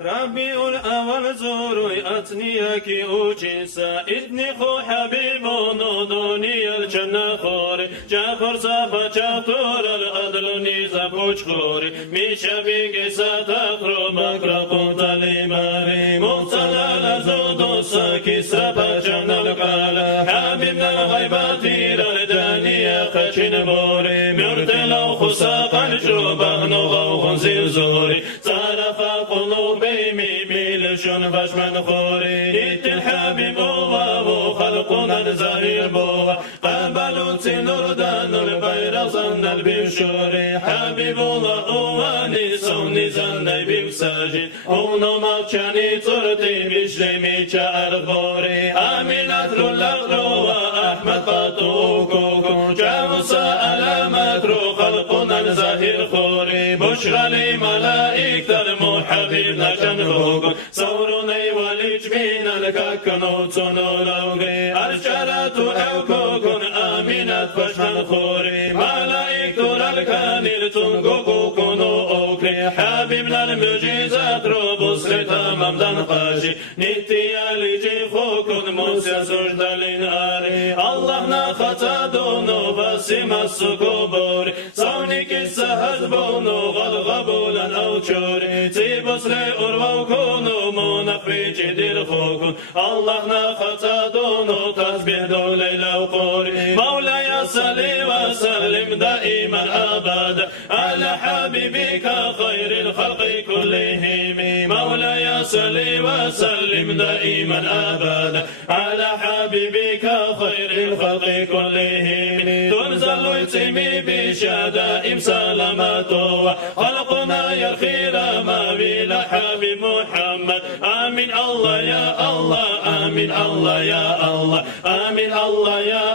ربيع الأول زوري أتنياكي أوجيسا إدني خو حبيب نودوني الجنة خوري جاخر صافا جاخر الأدل نيزا بوش خوري ميشا بيكي ساتاخرو مكرقو تليماري مبتلى لزودو ساكي سابا جنة القالة حبيبنا الغيبات الدانية خشن موري مرتلو خساقا الجوبة نغو خنزير زوري صارفا قلوبي ميميل شون باش من خوري إت الحبيب بوا خلقنا الزهير بوا قبلوا تنور دان البير صن البشوري حبيب الله أواني صوني زني بمساجد أونو مالشاني ترتي بشلمي شعر خوري آمين أثر الأغلو أحمد فاتوكو جاو سأل مكرو خلقنا الزهير خوري بشرى لي ملائكة المحبين شنفوكم صورني والجبين الكاكنو تنولوغي أرشلت أوكوكم آمنت فشمن خوري ملائكة الكانير تنقوكوكم أوكري حبيبنا المجيزات روبوس ختام دان قاشي نيتي أليجي خوكم موسى سجد لنهاري الله نخطا دونو بسيما السكوبوري صونيك السهز بونو غلغبولا أو شوري تيبوس لأروا كونو منفري جدير خوكم الله نخطا دونو تسبيح دو ليلة وقوري مولاي صلي وسلم دائما أبدا على حبيبك خير الخلق كلهم مولاي صلي وسلم دائما أبدا على حبيبك خير الخلق كلهم تنزل يتمي بشدائم سلامته خلقنا يا الخير ما بلا حبيب محمد آمين الله يا الله آمين الله يا الله آمين الله يا